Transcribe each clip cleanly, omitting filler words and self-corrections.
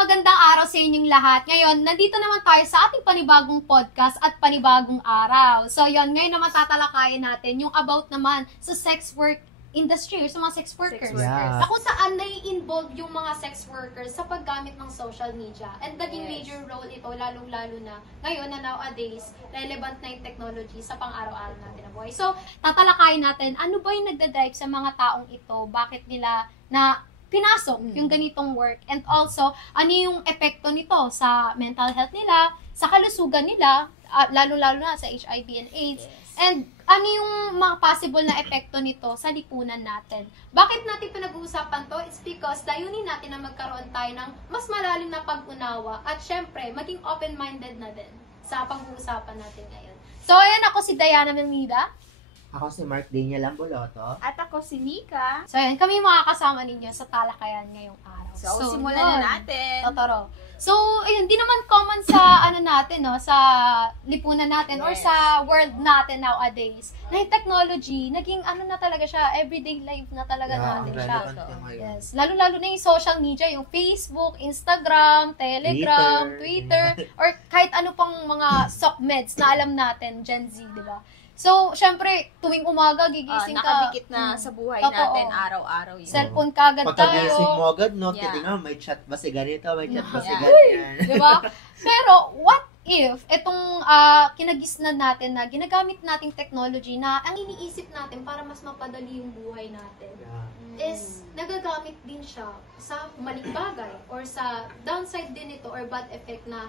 magandang araw sa inyong lahat. Ngayon, nandito naman tayo sa ating panibagong podcast at panibagong araw. So, yon ngayon naman tatalakayin natin yung about naman sa sex work industry or sa mga sex workers. Yeah. Kung saan nai-involve yung mga sex workers sa paggamit ng social media. And naging major role ito, lalong-lalo na ngayon na nowadays, relevant na yung technology sa pang-araw-araw natin na buhay. So, tatalakayin natin, ano ba yung nagdadrive sa mga taong ito? Bakit nila na pinasok yung ganitong work? And also, ano yung epekto nito sa mental health nila, sa kalusugan nila, lalo-lalo na sa HIV and AIDS. And ano yung mga possible na epekto nito sa lipunan natin? Bakit natin pinag-uusapan to? It's because layunin natin na magkaroon tayo ng mas malalim na pag-unawa at syempre, maging open-minded na din sa pag-uusapan natin ngayon. So, ayan, ako si Diana Melmida. Ako si Mark Daniel Amboloto. At ako si Mika. So, ayan, kami makakasama ninyo sa talakayan ngayong araw. So simulan na natin. Totoro. So, ayun, di naman common sa ano natin, no, sa lipunan natin or sa world natin nowadays. Na yung technology, naging ano na talaga siya, everyday life na talaga natin siya. Yes. Lalo-lalo na yung social media, yung Facebook, Instagram, Telegram, Twitter, or kahit ano pang mga SOCMEDs na alam natin, Gen Z, di ba? So, syempre, tuwing umaga, gigising ka. Nakadikit na sa buhay natin, araw-araw yun. Cellphone kagad tayo. Pagkagising mo agad, no? Titingnan, may chat ba si ganito, may chat ba si ganyan. Diba? Pero, what if itong kinagisnan natin na ginagamit nating technology na ang iniisip natin para mas mapadali yung buhay natin is nagagamit din siya sa maling bagay or sa downside din nito or bad effect na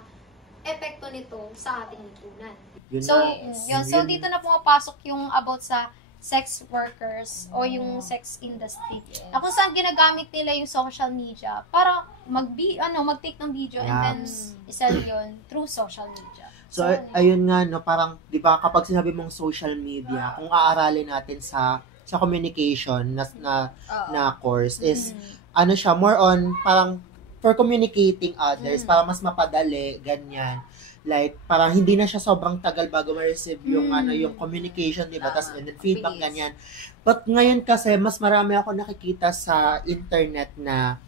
epekto nito sa ating lipunan. So dito na pumapasok yung about sa sex workers o yung sex industry. Na kung saan ginagamit nila yung social media para mag-take ng video and then isell yun through social media. So ayun nga, no, parang, di ba, kapag sinabi mong social media, kung aaralin natin sa communication na course is, ano siya, more on, parang, for communicating others, para mas mapadali, ganyan. Like, parang hindi na siya sobrang tagal bago ma-receive yung yung communication, di ba? Tapos and then feedback, ganyan. But ngayon kasi, mas marami ako nakikita sa internet na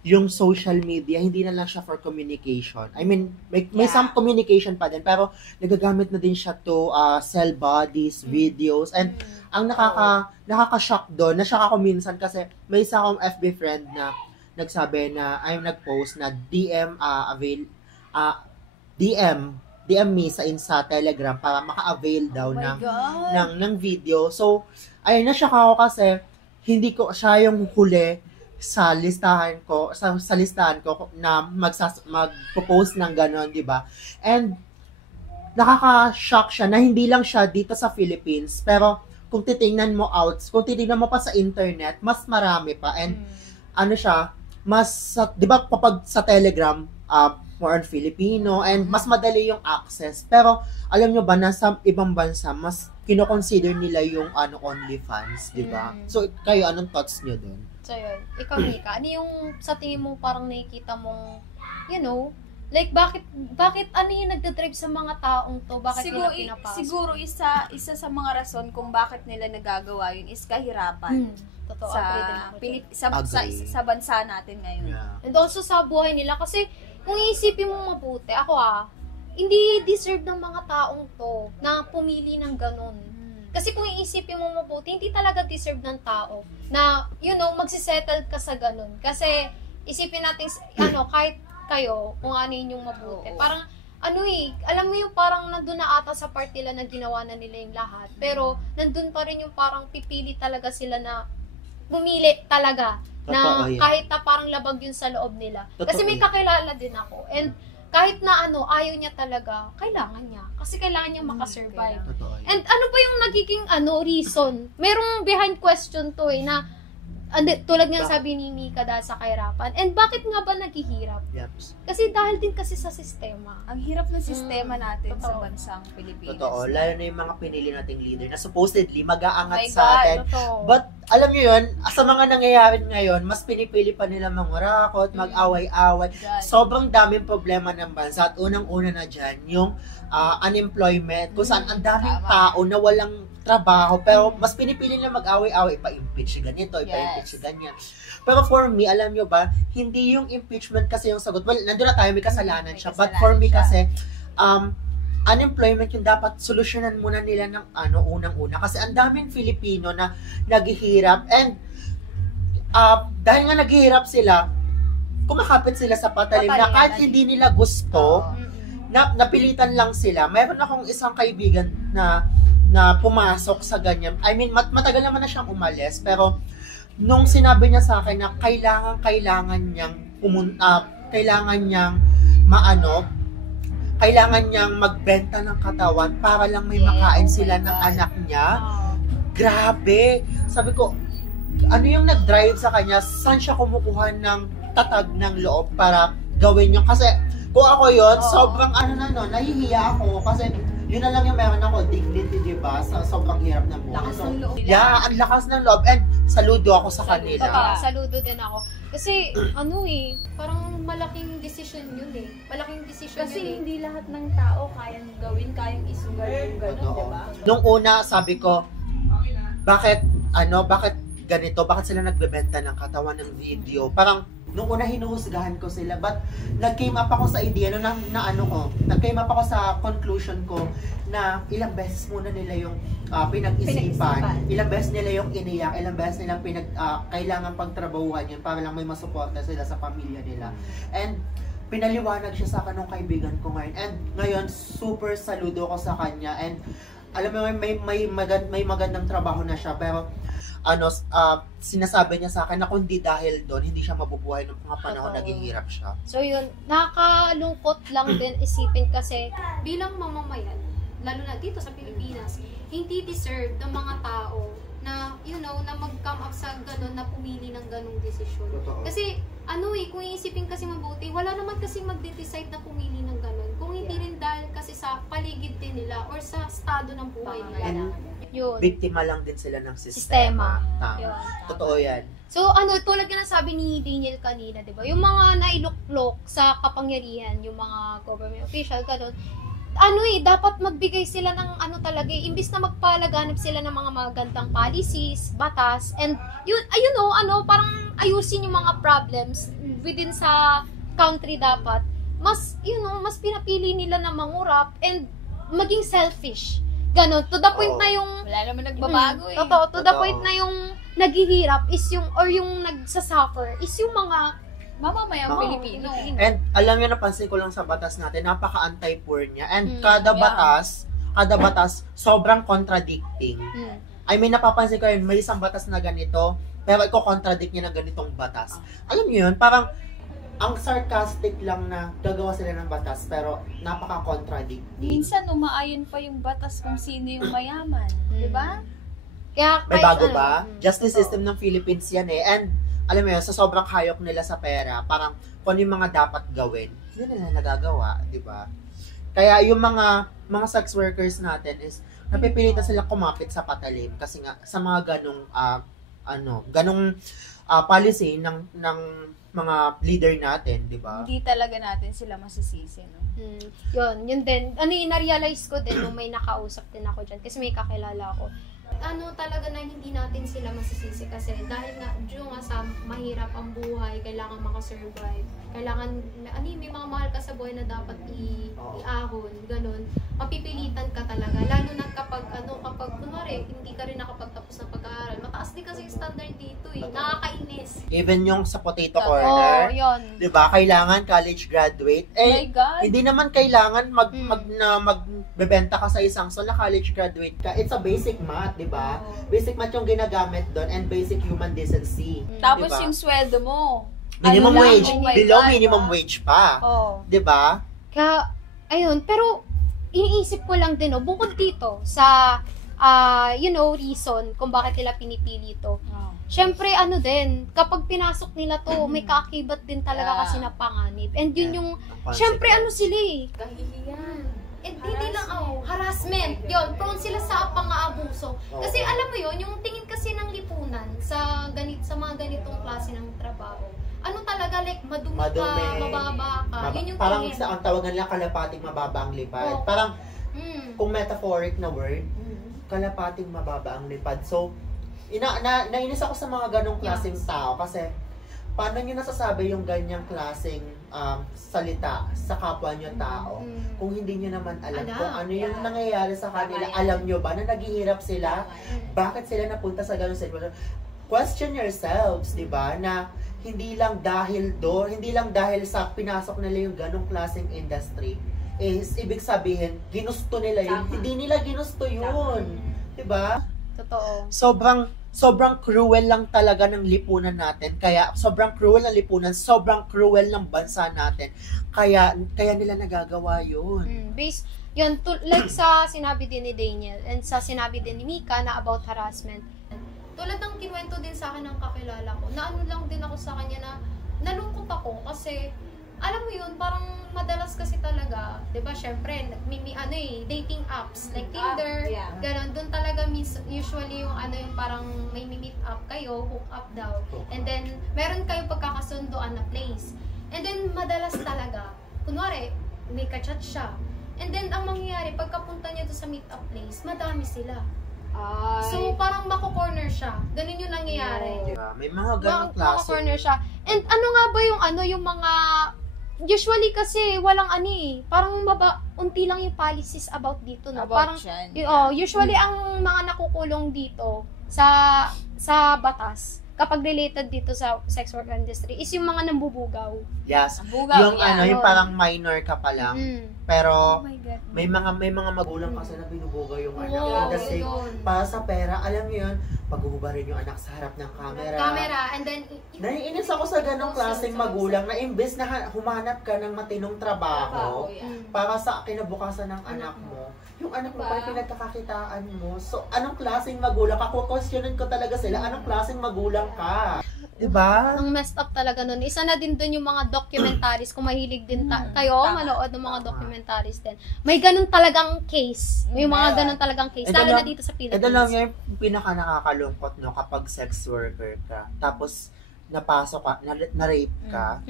yung social media, hindi na lang siya for communication. I mean, may some communication pa din, pero nagagamit na din siya to sell bodies, videos, and ang nakaka-shock doon, na-shock ako minsan kasi may isa akong FB friend na nagsabi na, ay nag-post na DM me sa Telegram para maka-avail daw ng video. So, ayun, na-shock ako kasi hindi ko siya yung huli sa listahan ko na mag-post ng gano'n, di ba? And nakaka-shock siya na hindi lang siya dito sa Philippines, pero kung titingnan mo pa sa internet, mas marami pa. And ano siya, di ba kapag sa Telegram, more on Filipino, and mas madali yung access. Pero, alam nyo ba, na sa ibang bansa, mas kinoconsider nila yung OnlyFans, di ba? So, kayo, anong thoughts nyo dun? So, yun. Ikaw, Mika, ano yung sa tingin mo parang nakikita mong, you know, like, bakit ano yung nagdadrive sa mga taong to? Bakit nila pinapasok? Siguro, isa sa mga rason kung bakit nila nagagawa yun is kahirapan. Totoo, sa bansa natin ngayon. Yeah. And also sa buhay nila, kasi kung iisipin mo mabuti, hindi deserve ng mga taong to na pumili ng ganun. Kasi kung iisipin mo mabuti, hindi talaga deserve ng tao na, magsisettle ka sa ganun. Kasi isipin natin, kahit kayo, kung ano yung mabuti. Parang, alam mo yung parang nandun na ata sa part nila na ginawa na nila yung lahat. Pero, nandun pa rin yung parang pipili talaga sila na bumili talaga. Na kahit na parang labag yun sa loob nila. Kasi may kakilala din ako. And kahit na ayaw niya talaga, kailangan niya. Kasi kailangan niya makasurvive. And ano ba yung nagiging reason? Merong behind question to na tulad nga sabi ni Mika dahil sa kahirapan. And bakit nga ba naghihirap? Kasi dahil din kasi sa sistema. Ang hirap ng sistema natin sa bansang Pilipinas. Totoo. Lalo na yung mga pinili nating leader na supposedly mag-aangat sa atin. But, alam nyo yun, sa mga nangyayari ngayon, mas pinipili pa nila mangurakot, mag-away-away. Sobrang daming problema ng bansa. At unang-una na dyan, yung unemployment, kung saan ang daming tao na walang trabaho, pero mas pinipili nila mag-away-away, ipa-impeach ganito, ipa-impeach si ganyan. Pero for me, alam nyo ba, hindi yung impeachment kasi yung sagot. Well, nandun na tayo, may kasalanan siya. But for me kasi, unemployment yung dapat solusyonan muna nila ng unang-una. Kasi ang daming Filipino na naghihirap and dahil nga naghihirap sila, kumakapit sila sa patalim na kahit hindi nila gusto, napilitan lang sila. Mayroon akong isang kaibigan na pumasok sa ganyan. I mean, matagal naman na siyang umalis, pero nung sinabi niya sa akin na kailangan niyang magbenta ng katawan para lang may makain sila ng anak niya. Grabe! Sabi ko, ano yung nag-drive sa kanya? Saan siya kumukuha ng tatag ng loob para gawin yun? Kasi kung ako yun, sobrang nahihiya ako kasi yun na lang yung meron ako, dignity, diba? Sa sobrang hirap ng buhay. Lakas ng loob. Yeah, ang lakas ng loob and saludo ako sa kanila. Saludo din ako. Kasi, parang malaking decision yun eh. Malaking decision Kasi yun eh. hindi lahat ng tao kayang gawin, kayang isugal yung gano'n, diba? Nung una, sabi ko, bakit ganito? Bakit sila nagbebenta ng katawan ng video? Parang, nung una hinuhusgahan ko sila, but nag-came up ako sa idea, nag-came up ako sa conclusion ko na ilang beses muna nila yung pinag-isipan, ilang beses nila yung iniyak, ilang beses nila kailangan pagtrabahuhan yun para lang may masuporta sila sa pamilya nila. And pinaliwanag siya sa akin ng kaibigan ko ngayon. And ngayon, super saludo ko sa kanya. And alam mo, may magandang trabaho na siya, pero sinasabi niya sa akin na kung di dahil doon, hindi siya mabubuhay ng mga panahon naghihirap siya. So yun, nakakalungkot lang din isipin kasi bilang mamamayan, lalo na dito sa Pilipinas, hindi deserve ng mga tao na, na mag-come up sa ganun, na pumili ng ganung desisyon. Totoo. Kasi, kung iisipin kasi mabuti, wala naman kasi magde-decide na pumili ng ganun. Kung hindi rin dahil kasi sa paligid din nila or sa estado ng buhay nila. Yun. Biktima lang din sila ng sistema. Tama. Totoo yan. So, tulad nga sabi ni Daniel kanina, di ba? Yung mga nailuklok sa kapangyarihan, yung mga government official, gano'n, dapat magbigay sila ng talaga, imbis na magpalaganap sila ng mga magandang policies, batas, and parang ayusin yung mga problems within sa country dapat. Mas pinapili nila na mangurap and maging selfish. Ganon, to the point na yung wala naman nagbabago eh. Totoo, to the point na yung naghihirap is yung nagsasuffer is yung mga mamamayang Pilipino. And alam niyo, napansin ko lang sa batas natin, napaka-anti-poor niya. And kada batas, sobrang contradicting. I mean, napapansin ko yun, may isang batas na ganito, pero i-contradict niya ng ganitong batas. Alam niyo yun, parang ang sarcastic lang na gagawa sila ng batas, pero napaka-contradicting. Minsan, umaayon pa yung batas kung sino yung mayaman. Diba? Kaya, may bago ba? Justice system ng Philippines yan eh. And alam mo yun, sa sobrang hayok nila sa pera, parang kung yung mga dapat gawin, hindi nila nagagawa, di ba? Kaya yung mga sex workers natin is, napipilitan sila kumapit sa patalim kasi nga sa mga ganong policy ng mga leader natin, di ba? Hindi talaga natin sila masisisi, no? Yun din. Na-realize ko din nung may nakausap din ako dyan kasi may kakilala ako. Talaga na hindi natin sila masisisi kasi dahil nga sa mahirap ang buhay, kailangan makasurvive. Kailangan, may mga mahal ka sa buhay na dapat iahon, ganun. Mapipilitan ka talaga. Lalo na kapag kunwari, hindi ka rin nakapagtapos ng pag-aaral. Mataas din kasi yung standard dito eh. Nakakainis. Even yung sa potato corner, yun. diba, kailangan college graduate. My God. Hindi naman kailangan magbebenta ka sa isang na college graduate ka. It's a basic math, diba? Basic math yung ginagamit doon and basic human decency. Tapos diba? yung sweldo mo. Minimum wage. Below God, minimum wage pa. Diba? Kaya, ayun, pero iniisip ko lang din, bukod dito sa reason kung bakit nila pinipili ito. Syempre, din, kapag pinasok nila to, may kaakibat din talaga kasi na panganib. And yun yung, syempre, sila eh. Kahihiyan. And hindi lang, harassment. Yun, prone sila sa pang-aabuso. Kasi alam mo yun, yung tingin kasi ng lipunan sa mga ganitong klase ng trabaho. Talaga, like, madumi ka, mababa ka. Yun yung parang tingin. ang tawagan nila, kalapating mababa ang lipad. Parang, kung metaphoric na word, kalapating mababa ang lipad. So, Nainis ako sa mga ganong klaseng tao kasi paano nyo nasasabi yung ganyang klaseng salita sa kapwa nyo tao kung hindi nyo naman alam kung ano yung nangyayari sa kanila. Alam nyo ba na naghihirap sila? Bakit sila napunta sa ganong sitwasyon? Question yourselves, di ba? Na hindi lang dahil sa pinasok nila yung ganong klaseng industry, is ibig sabihin, ginusto nila yun. Hindi nila ginusto yun. Di ba? Totoo. Sobrang cruel lang talaga ng lipunan natin. Kaya sobrang cruel ng lipunan, sobrang cruel ng bansa natin. Kaya nila nagagawa 'yun. Yun, like sa sinabi din ni Daniel and sa sinabi din ni Mika na about harassment. Tulad ng kinuwento din sa akin ng kakilala ko, naano lang din ako sa kanya na nalungkot ako kasi alam mo yun, parang madalas kasi talaga, 'di ba? Syempre, dating apps like Tinder, gano'n, doon talaga usually yung yung parang may meet up kayo, hook up daw. And then meron kayong pagkakasunduan na place. And then madalas talaga, kunwari, may ka-chat siya. And then ang mangyayari pagkapunta niya doon sa meet up place, madami sila. So parang mako-corner siya. Ganun yung nangyayari. May mga ganung klase. Mako-corner siya. And ano nga ba yung mga usually kasi walang parang unti lang yung policies about dito, no? About Parang usually ang mga nakukulong dito sa batas kapag related dito sa sex work industry is yung mga nambubugaw. Yes. Bugaw, Yung parang minor ka pa lang. Pero Oh my God. may mga magulang kasi na binubugaw yung anak. Kasi para sa pera, alam niyo yun, paghuhubarin yung anak sa harap ng camera. And then Naiinis ako sa ganong klaseng magulang na imbes na humanap ka ng matinong trabaho para sa kinabukasan ng anak mo, yung anak mo pa yung pinagkakakitaan mo. So, anong klaseng magulang ka? Kukwestiyonin ko talaga sila, anong klaseng magulang ka? Diba? ang messed up talaga nun. Isa na din dun yung mga documentaries. Kung mahilig din kayo manood ng mga documentaries din. May ganun talagang case. May mga ganun talagang case. Lalo na dito sa Philippines. Ito lang yung pinaka nakakalungkot, no, kapag sex worker ka. Tapos, napasok ka, na-rape ka.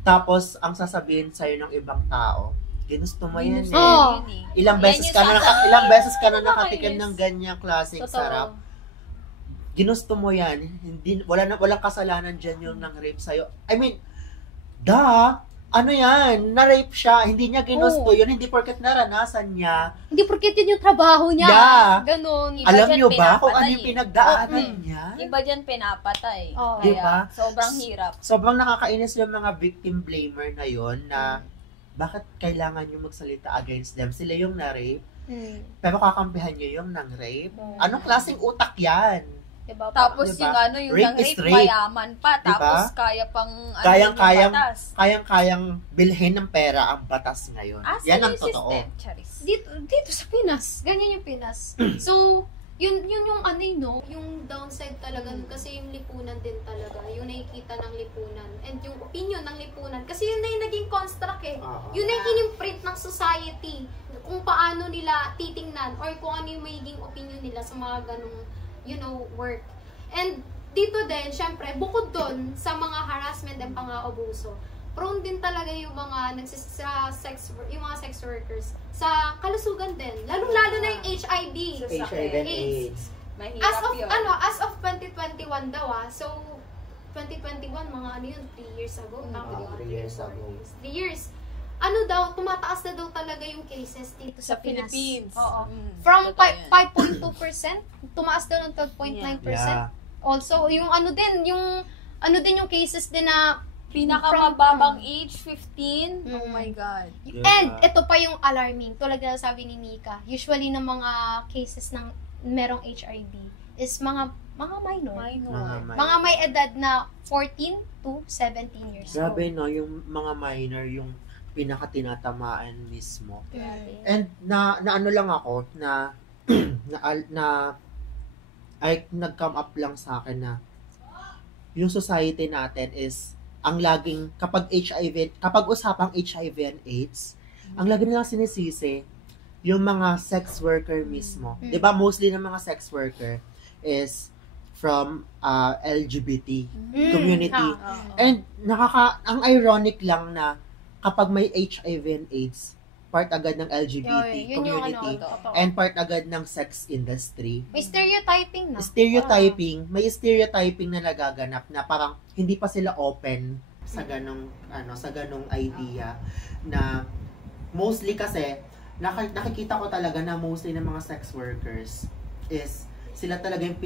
Tapos, ang sasabihin sa'yo ng ibang tao, ginusto mo yan eh. Oh. Ilang beses ka na nakatikim ng ganyang klaseng sarap. Ginusto mo yan, walang kasalanan dyan yung nang-rape sa'yo. I mean, ano yan, na-rape siya, hindi niya ginusto yun, hindi porket naranasan niya. Hindi porket yun yung trabaho niya. Yeah. Ganun. Alam niyo ba kung ano yung pinagdaanan niya? Iba dyan pinapatay. Oh. Kaya Diba? sobrang hirap. Sobrang nakakainis yung mga victim blamer na yon na bakit kailangan nyo magsalita against them? Sila yung na-rape, pero kakampihan nyo yung nang-rape. Anong klaseng utak yan? Diba? Tapos Diba? yung Rape is rape, rape. mayaman pa. Diba? Tapos kaya pang Kayang-kayang yung batas. kayang bilhin ng pera ang batas ngayon. Yan ang yung totoo. system, Charis. Dito sa Pinas. Ganyan yung Pinas. So, yun yung no? Yung downside talaga. Kasi yung lipunan din talaga. Yung nakikita ng lipunan. And yung opinion ng lipunan. Kasi yun na yung naging construct eh. Yun na yung inimprint ng society. Kung paano nila titingnan or kung ano yung magiging opinion nila sa mga ganong work. And dito din, syempre, bukod doon sa mga harassment and pang-aabuso, prone din talaga yung mga yung mga sex workers sa kalusugan din. Lalo na yung HIV. HIV and AIDS. Mahirap yun. As of 2021 daw So, 2021, mga 3 years ago. 3 years ago. 3 years. Tumataas na daw talaga yung cases dito sa Philippines. Oo. From 5.2%, tumaas daw ng 12.9%. Yeah. Also, yung yung cases din na Pinakamababang age, 15. Oh my God. And ito pa yung alarming. Tulad na sabi ni Mika, usually ng mga cases ng merong HIV is mga minor. Mga may edad na 14 to 17 years old. Grabe no, yung mga minor, yung pinaka-tinatamaan mismo. Grabe. And ano lang ako, nag-come up lang sa akin na yung society natin is ang laging kapag usapang HIV and AIDS, ang lagi nilang sinisisi yung mga sex worker mismo. 'Di ba mostly ng mga sex worker is from LGBT community. And ang ironic lang na kapag may HIV and AIDS, part agad ng LGBT Yun yung community, totoo. and part agad ng sex industry. May stereotyping na. May stereotyping na nagaganap na parang hindi pa sila open sa ganong idea na mostly kasi nakikita ko talaga na mostly ng mga sex workers is sila talaga yung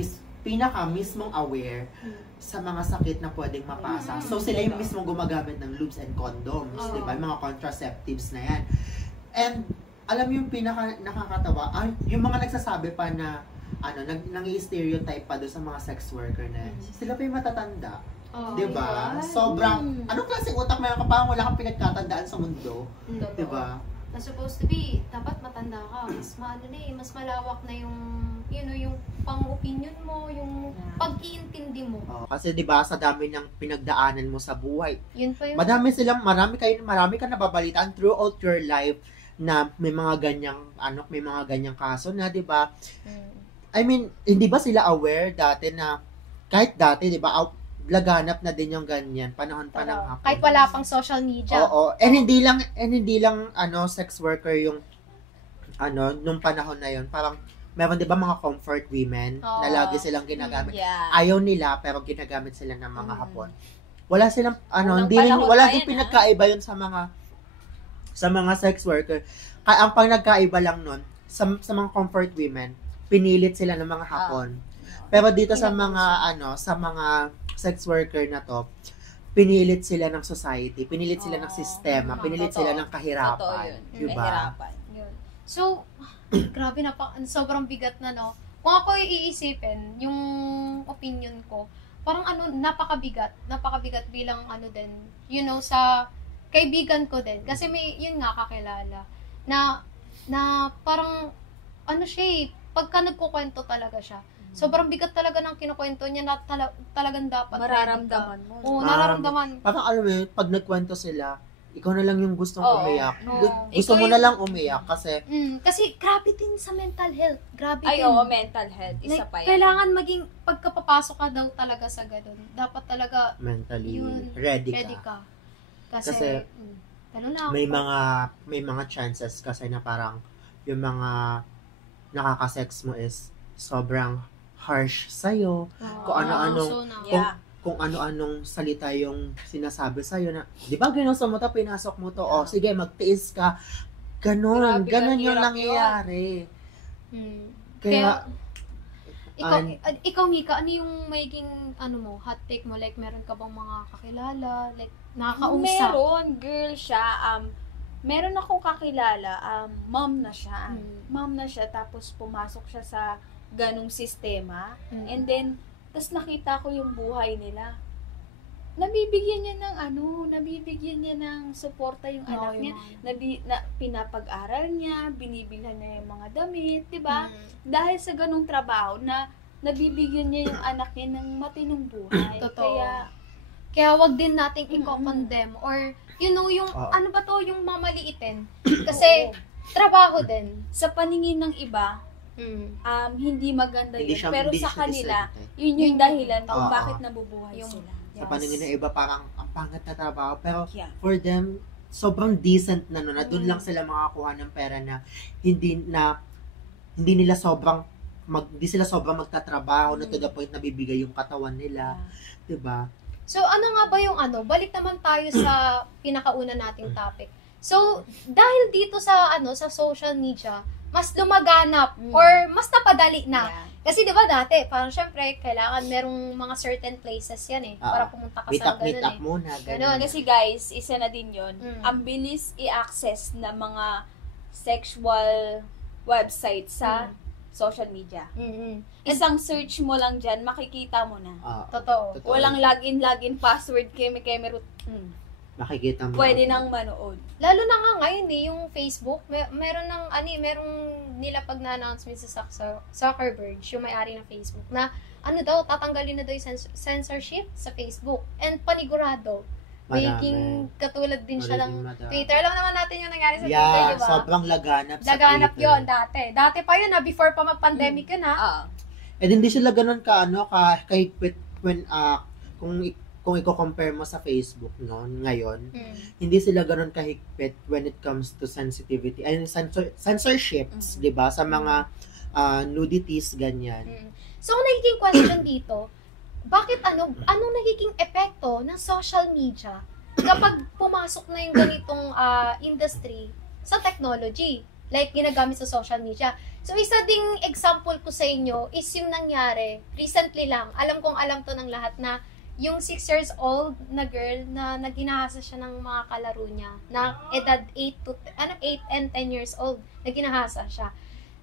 pinaka mismong aware sa mga sakit na pwedeng mapasa. So sila yung mismong gumagamit ng lubes and condoms, di ba? Mga contraceptives na yan. And alam yung pinaka nakakatawa, yung mga nagsasabi pa na nang-i-stereotype pa doon sa mga sex worker na yan. Sila pa yung matatanda. Di ba? Sobrang, anong klaseng utak meron ka pa? Wala kang pinagkatandaan sa mundo. Di ba? Na supposed to be, dapat matanda ka. Mas malawak na yung, yung pang-opinion mo, yung pag-iintindi mo. Kasi 'di ba sa dami ng pinagdaanan mo sa buhay. Yun pa yung Marami ka nababalitaan throughout your life na may mga ganyang kaso na 'di ba? I mean, hindi ba sila aware dati na kahit dati 'di ba laganap na din yung ganyan panahon pa ng hapon. Kahit wala pang social media. Oo. And hindi lang sex worker yung nung panahon na yon, parang meron 'di ba mga comfort women na lagi silang ginagamit. Ayaw nila pero ginagamit sila ng mga hapon. Wala silang wala din pinagkaiba yon sa mga sex worker. Ang nagkaiba lang nun sa mga comfort women, pinilit sila ng mga hapon. Pero dito sa mga sex worker na to, pinilit sila ng society, pinilit sila ng sistema, pinilit sila ng kahirapan, 'di ba? So, grabe sobrang bigat na, no? Kung ako iisipin, yung opinion ko, parang napakabigat bilang din, sa kaibigan ko din. Kasi may, yun nga, kakilala, na parang, siya pagka nagkukwento talaga siya, sobrang bigat talaga ng kinukwento niya na talagang dapat. Mararamdaman mo. Oo, nararamdaman. Parang pag nagkwento sila, ikaw na lang yung gustong umiyak. Gusto mo na lang umiyak kasi... kasi grabe din sa mental health. Grabe din. Mental health. Isa pa yan. Kailangan maging, pagkapapasok ka daw talaga sa ganun, dapat talaga mentally ready ka. Kasi na may mga chances kasi na parang yung mga nakaka-sex mo is sobrang harsh sa'yo. Kung ano-anong salita yung sinasabi sa'yo na, di ba ginusto mo to, pinasok mo to, sige, magtiis ka. Ganon yung nangyayari. Kaya, ikaw, Mika, ano yung magiging, hot take mo? Like, meron ka bang mga kakilala? Like, nakakausap? Meron, girl siya. Meron akong kakilala, mom na siya, tapos pumasok siya sa ganong sistema. And then, tas nakita ko yung buhay nila. Nabibigyan niya ng suporta yung anak niya. Pinapag-aral niya, binibilhan niya yung mga damit, 'di ba? Dahil sa ganung trabaho na nabibigyan niya yung anak niya ng matinong buhay. Totoo. Kaya wag din nating i-condemn or yung yung mamaliitin. Kasi trabaho din. Sa paningin ng iba, hindi maganda yun. Pero sa kanila, yun yung dahilan kung bakit nabubuhay sila. Sa paningin ng iba, parang ang pangat na trabaho. Pero for them, sobrang decent na na doon lang sila makakuha ng pera na hindi sila sobrang magtatrabaho na to the point na bibigay yung katawan nila. Diba? So, ano nga ba yung balik naman tayo sa pinakauna nating topic. So, dahil dito sa social media, mas lumaganap or mas napadali na. Kasi 'di ba dati, parang syempre kailangan merong mga certain places 'yan para pumunta ka sa ganun. Meet up muna, ganun. Kasi guys, isa na din 'yon. Ang bilis i-access ng mga sexual website sa social media. Isang search mo lang diyan, makikita mo na. Totoo. Walang login password keme root. Makikita mo. Pwede nang manood. Lalo na nga ngayon yung Facebook, merong nilapag na announcement sa Zuckerberg, yung may-ari ng Facebook, na tatanggalin na daw yung censorship sa Facebook. And panigurado, magiging katulad din siya ng Twitter. Alam naman natin yung nangyari sa Twitter, di ba? Sobrang laganap sa Laganap Twitter. yun dati. Dati pa yun before pa mag-pandemic yun And hindi sila ganun kahigpit kung i-compare mo sa Facebook noon ngayon, hindi sila ganoon kahigpit when it comes to sensitivity and censorships, 'di ba? Sa mga nudities ganyan. So, nagiging question dito, bakit anong nagiging epekto ng social media kapag pumasok na yung ganitong industry sa technology? Like, ginagamit sa social media. So, isa ding example ko sa inyo is yung nangyari, recently lang, alam to ng lahat na yung 6 years old na girl na ginahasa siya ng mga kalaro niya, na edad 8 and 10 years old, na ginahasa siya.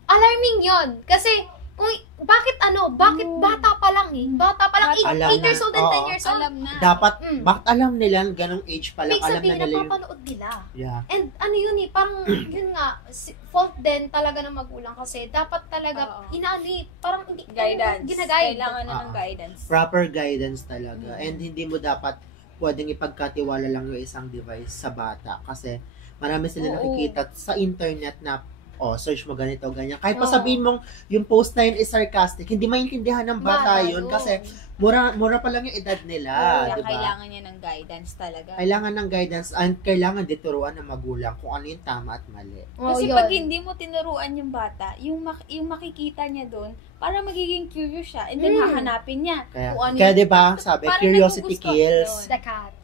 Alarming yon kasi, bakit bata pa lang 8 years old and 10 years old. Alam na. Dapat, bakit alam nila, ganong age pa lang, Big alam na sabihin, nila yung... napapanood nila. Yeah. And yun parang, yun nga, fault din talaga ng magulang kasi dapat talaga, parang hindi, Guidance. ginaguide. Kailangan na ng guidance. Proper guidance talaga. And hindi mo dapat pwedeng ipagkatiwala lang yung isang device sa bata kasi marami sila nakikita sa internet na search mo ganito, ganyan. Kahit pa sabihin mong yung post na yun is sarcastic, hindi maintindihan ng bata yun kasi mura pa lang yung edad nila, Kaya diba? kailangan niya ng guidance talaga. Kailangan ng guidance and kailangan dituruan ng magulang kung ano yung tama at mali. Kasi pag hindi mo tinuruan yung bata, yung makikita niya doon, para magiging curious siya and then hahanapin niya kung ano Kaya diba, sabi, curiosity kills the cat.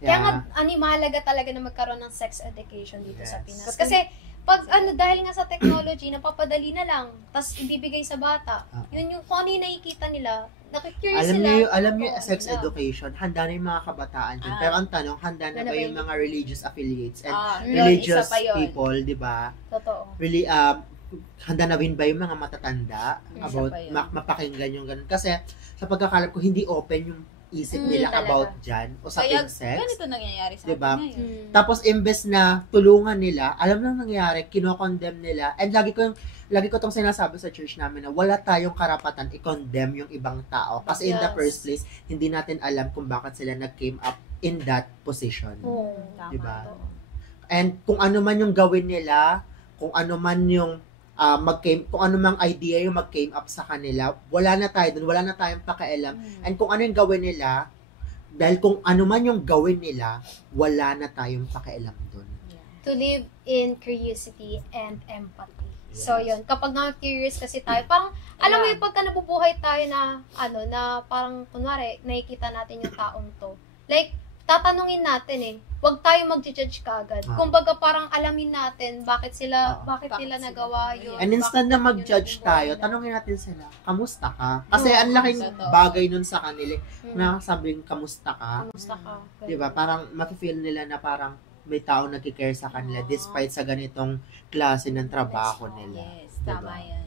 Yeah. Kaya nga, mahalaga talaga na magkaroon ng sex education dito sa Pinas. Kasi, pag dahil nga sa technology, napapadali na lang, tas ibibigay sa bata, yun yung kung ano yung nakikita nila, nakikurious sila. Alam niyo, sex education, handa na yung mga kabataan din. Pero ang tanong, handa na ba yung mga religious affiliates and religious people, di ba? Totoo. Really, handa na rin ba yung mga matatanda about mapakinggan yung ganun? Kasi, sa pagkakalap ko, hindi open yung isip nila about dyan, usaping sex. Ganito nangyayari sa diba? atin ngayon. Tapos, imbes na tulungan nila, alam na nangyayari, kinokondemn nila. And lagi ko tong sinasabi sa church namin na wala tayong karapatan i-condemn yung ibang tao. Kasi in the first place, hindi natin alam kung bakit sila nag-came up in that position. Diba? And kung ano man yung gawin nila, kung ano man yung kung ano mang idea yung mag-came up sa kanila, wala na tayo dun, wala na tayong pakialam. And kung ano yung gawin nila, dahil kung ano man yung gawin nila, wala na tayong pakialam dun. To live in curiosity and empathy. Yes. So, yun. Kapag na-curious kasi tayo, parang, alam mo yung pagka nabubuhay tayo na, na parang, kunwari, nakikita natin yung taong to. Like, tatanungin natin huwag tayo mag-judge kagad. Kumbaga parang alamin natin bakit nila nagawa yun. And instead na mag-judge tayo, tanungin natin sila, kamusta ka? Kasi ang laking bagay nun sa kanila na sabing, kamusta ka? Kamusta ka? Diba? Parang mafe-feel nila na parang may tao nagki-care sa kanila despite sa ganitong klase ng trabaho nila. Yes, tama yan.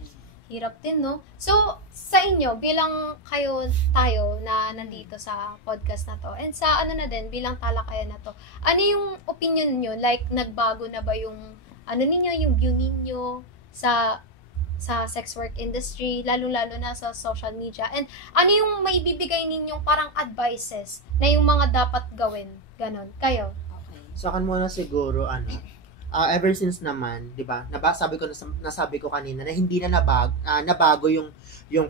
Hirap din, no? So, sa inyo, bilang tayo na nandito sa podcast na to, and sa bilang talakayan na to, ano yung opinion nyo? Like, nagbago na ba yung, yung view ninyo sa sex work industry, lalo-lalo na sa social media? And ano yung may bibigay ninyong parang advices na yung mga dapat gawin? Ganon. Kayo? Okay. Sa akin muna siguro, ever since naman, 'di ba? Nasabi ko kanina na hindi na nabago yung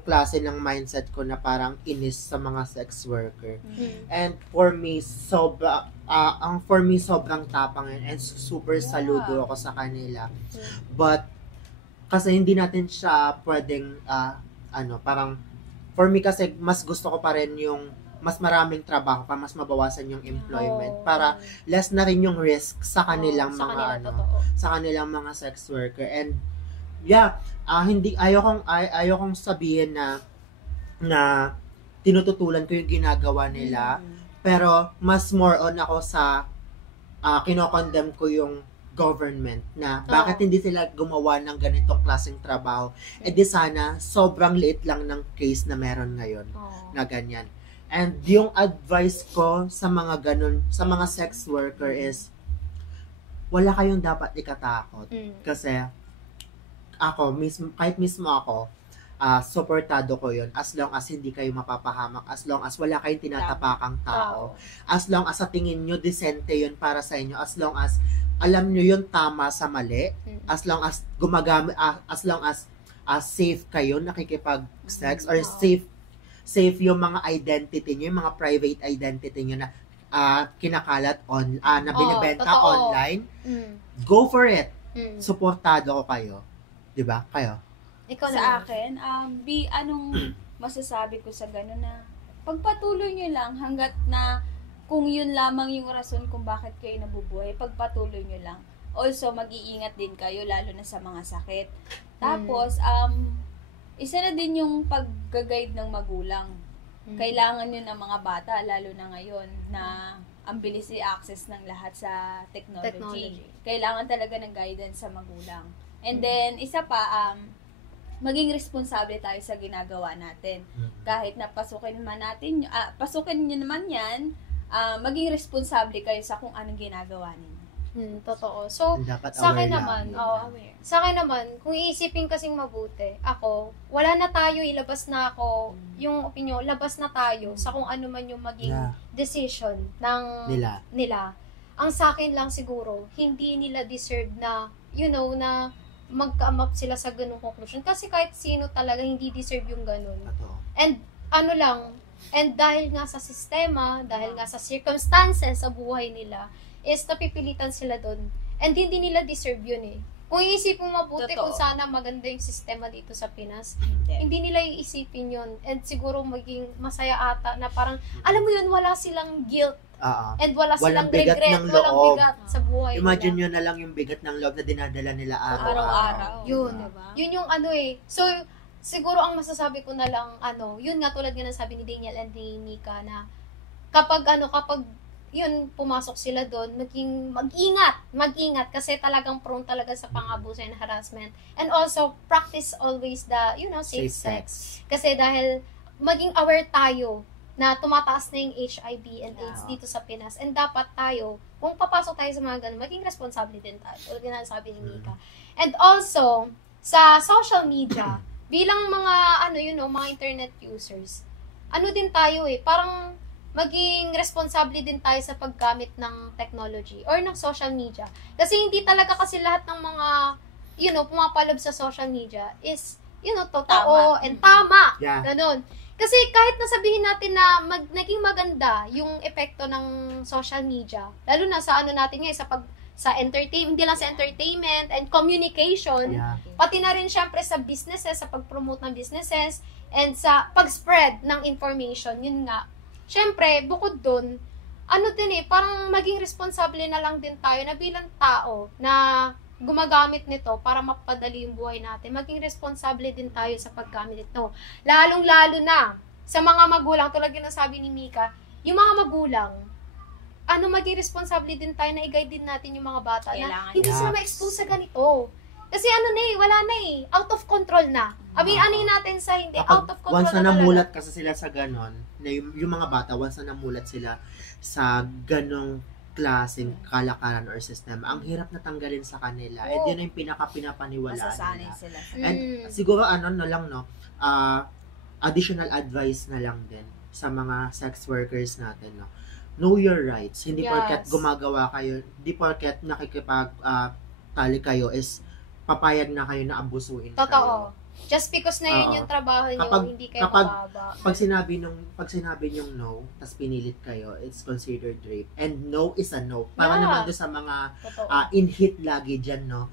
klase ng mindset ko na parang inis sa mga sex worker. And for me sobrang tapang and super saludo ako sa kanila. But kasi hindi natin siya pwedeng parang for me kasi mas gusto ko pa rin yung mas maraming trabaho para mas mabawasan yung employment para less na rin yung risk sa kanilang sa kanilang mga sex worker. And ayokong sabihin na tinututulan ko yung ginagawa nila, pero mas more on ako sa kinokondemn ko yung government na bakit hindi sila gumawa ng ganitong klaseng trabaho. Di sana sobrang liit lang ng case na meron ngayon na ganyan. And yung advice ko sa mga sa mga sex worker is, wala kayong dapat ikatakot. Kasi, kahit mismo ako, supportado ko yun as long as hindi kayo mapapahamak, as long as wala kayong tinatapakang tao, as long as sa tingin nyo decente yun para sa inyo, as long as alam nyo yun tama sa mali, as long as safe kayo nakikipag-sex or safe yung mga identity nyo, yung mga private identity nyo na kinakalat na binibenta totoo. online, go for it. Suportado Suportado ko kayo. 'Di ba? Kayo. Ikaw Sa naman. akin, anong masasabi ko sa gano'n na pagpatuloy nyo lang hanggat na kung yun lamang yung rason kung bakit kayo nabubuhay, pagpatuloy nyo lang. Also, mag-iingat din kayo, lalo na sa mga sakit. Tapos, isa na din yung pag-guide ng magulang. Kailangan yun ng mga bata, lalo na ngayon, na ang bilis i-access ng lahat sa technology. Kailangan talaga ng guidance sa magulang. And then, isa pa, maging responsable tayo sa ginagawa natin. Kahit na pasukin nyo naman yan, maging responsable kayo sa kung anong ginagawa ninyo. Totoo. So, Dapat sa akin aware naman, lang. sa akin naman, kung iisipin kasing mabuti, ako, wala na tayo, ilabas na ako, yung opinion, labas na tayo sa kung ano man yung maging decision ng nila. Ang sa akin lang siguro, hindi nila deserve na, na mag-come up sila sa ganung conclusion. Kasi kahit sino talaga hindi deserve yung ganun. And dahil nga sa sistema, dahil nga sa circumstances sa buhay nila, is napipilitan sila doon. And hindi nila deserve yun eh. Kung iisipin mo mabuti, kung sana maganda yung sistema dito sa Pinas, hindi nila iisipin yun. And siguro maging masaya ata na parang, alam mo yun, wala silang guilt. And wala silang regret, walang bigat sa buhay Imagine nila. nyo na lang yung bigat ng loob na dinadala nila Araw-araw. Yun. Diba? Yun yung So, siguro ang masasabi ko na lang, yun nga tulad nga ng sabi ni Daniel and ni Mika na kapag yun, pumasok sila doon, mag-ingat kasi talagang prone talaga sa pang-abuso and harassment. And also, practice always the, safe sex. Kasi dahil maging aware tayo na tumataas na yung HIV and AIDS dito sa Pinas. And dapat tayo, kung papasok tayo sa mga ganun, maging responsable din tayo. Tulad nga sabi ni Mika. And also, sa social media, bilang mga, mga internet users, din tayo parang maging responsable din tayo sa paggamit ng technology or ng social media. Kasi hindi talaga kasi lahat ng mga, pumapalab sa social media is, totoo and tama. Yeah. Ganun. Kasi kahit nasabihin natin na naging maganda yung epekto ng social media, lalo na sa natin ngayon, sa entertainment, hindi lang sa entertainment and communication, pati na rin syempre sa businesses, sa pag-promote ng businesses, and sa pag-spread ng information, yun nga. Syempre, bukod dun, parang maging responsable na lang din tayo na bilang tao na gumagamit nito para mapadali yung buhay natin. Maging responsable din tayo sa paggamit nito. Lalong-lalo na sa mga magulang, tulad yung sabi ni Mika, yung mga magulang, maging responsable din tayo na i-guide din natin yung mga bata na hindi sila ma-expose sa ganito. Kasi wala na out of control na. Natin sa hindi, out of control once na na talaga. namulat kasi sila sa ganon, na yung mga bata, once na namulat sila sa ganong klaseng kalakaran or system, ang hirap na tanggalin sa kanila. And yun yung pinapaniwalaan Masasanay nila. sila. And siguro additional advice na lang din sa mga sex workers natin, no? Know your rights. Hindi porket gumagawa kayo, hindi porket tali kayo is papayag na kayo na abusuin Totoo. kayo. Just because na yun yung trabaho nyo, hindi kayo mababa. Pag sinabi nyong no, tas pinilit kayo, it's considered rape. And no is a no. Para naman doon sa mga in-hit lagi dyan, no?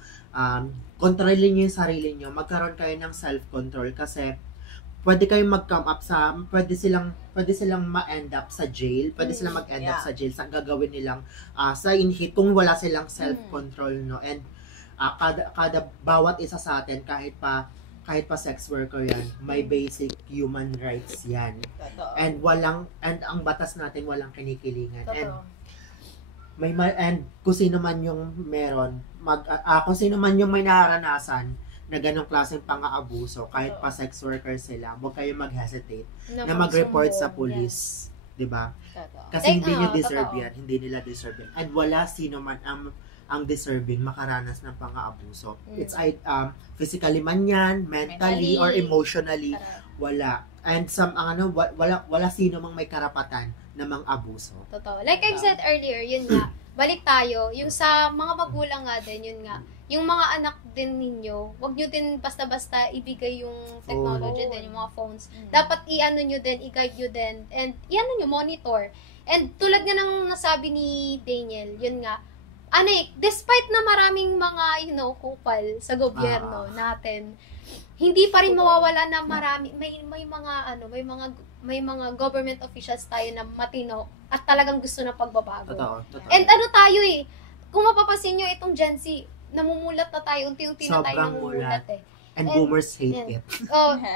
Kontrolin nyo yung sarili nyo. Magkaroon kayo ng self-control kasi pwede kayong mag-come up pwede silang ma-end up sa jail, pwede silang mag-end up sa jail sa gagawin nilang sa in-hit kung wala silang self-control, no? And kada bawat isa sa atin, kahit pa sex worker yan, may basic human rights yan. Totoo. And ang batas natin walang kinikilingan. And kung sino man yung meron, kung sino man yung may nararanasan na ganong klaseng pang-aabuso, kahit pa sex worker sila, huwag kayo mag-hesitate na mag-report sa police. Diba? Kasi hindi nyo deserve yan. Hindi nila deserve yan. And wala sino man ang deserving makaranas ng pang-aabuso. It's physically man yan, mentally or emotionally, wala. And wala sino mang may karapatan na mang-abuso. Totoo. Like I've said earlier, yun nga, balik tayo, yung sa mga magulang nga din, yun nga, yung mga anak din ninyo, wag nyo din basta-basta ibigay yung technology din, yung mga phones. Dapat i-ano nyo din, i-guide nyo din, and i-ano nyo, monitor. And tulad nga ng nasabi ni Daniel, yun nga, despite na maraming mga, kupal sa gobyerno natin, hindi pa rin mawawala na may mga government officials tayo na matino at talagang gusto na pagbabago. Totoo. And tayo kung mapapansin nyo itong Gen Z, namumulat na tayo, unti-unti na tayo namumulat And boomers hate it.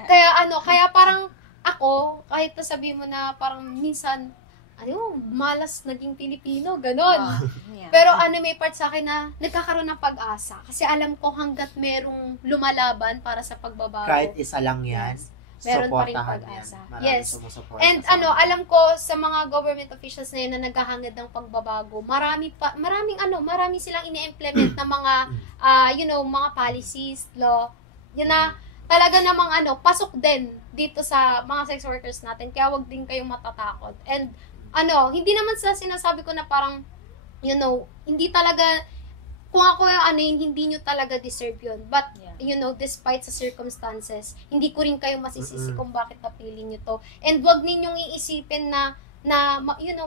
Kaya parang ako, kahit sabihin mo na parang minsan, malas naging Pilipino, ganon. Pero may part sa akin na nagkakaroon ng pag-asa. Kasi alam ko hanggat merong lumalaban para sa pagbabago. Kahit isa lang yan. Meron pa rin pag-asa. Yes. And alam ko sa mga government officials na yun na naghahangad ng pagbabago, marami silang ini-implement na mga, mga policies, law, yun na talaga namang pasok din dito sa mga sex workers natin. Kaya wag din kayong matatakot. And, hindi naman sa sinasabi ko na parang, hindi talaga, kung ako hindi nyo talaga deserve yun. But, despite sa circumstances, hindi ko rin kayo masisisi kung bakit napili nyo to. And wag ninyong iisipin na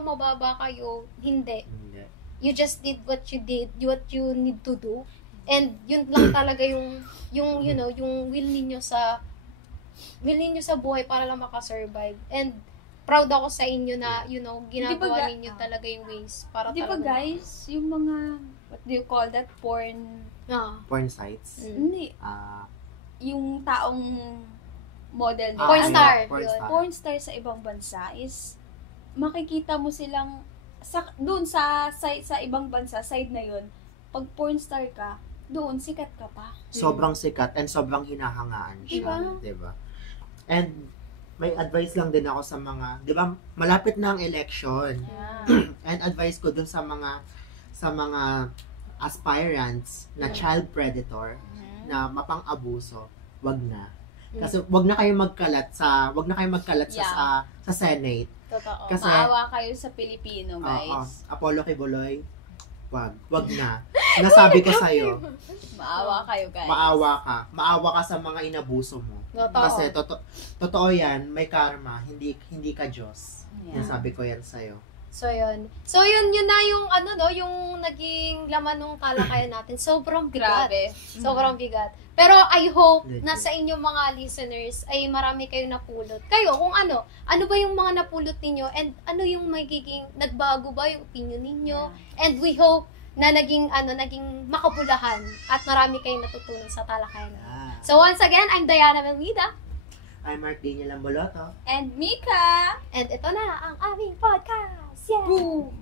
mababa kayo. Hindi. You just did what you need to do. And yun lang talaga yung will ninyo sa buhay para lang makasurvive. And proud ako sa inyo na, ginagawa ninyo talaga yung ways para di ba guys, yung mga, what do you call that, porn sites? Hindi. Yung taong model nila. Porn star. Porn star sa ibang bansa is, makikita mo silang, doon sa ibang bansa, side na yun, pag porn star ka, doon, sikat ka pa. Sobrang sikat and sobrang hinahangaan siya. Diba? And, may advice lang din ako sa mga, di ba, malapit na ang election. Yeah. And advice ko dun sa mga aspirants na child predator na mapang-abuso, wag na. Kasi wag na kayong magkalat sa Senate. Totoo. Kasi, maawa kayo sa Pilipino, guys. Apollo Kibuloy, wag na. Nasabi ko sa'yo. Maawa kayo, guys. Maawa ka sa mga inabuso mo. Totoo. Kasi totoo yan, may karma, hindi ka Diyos. Yeah. Nasabi ko yan sa'yo. So yun na yung yung naging laman ng talakayan natin. Sobrang bigat. Grabe. Sobrang bigat. Pero I hope na sa inyong mga listeners ay marami kayong napulot. Kayo, kung ano ba yung mga napulot ninyo and ano yung magiging, nagbago ba yung opinion ninyo? Yeah. And we hope na naging makabulahan at marami kayong natutunan sa talakayan. So once again, I'm Diana Melmida. I'm Mark Daniel Amboloto. And Mika. And ito na ang aming podcast. Yeah! Boom!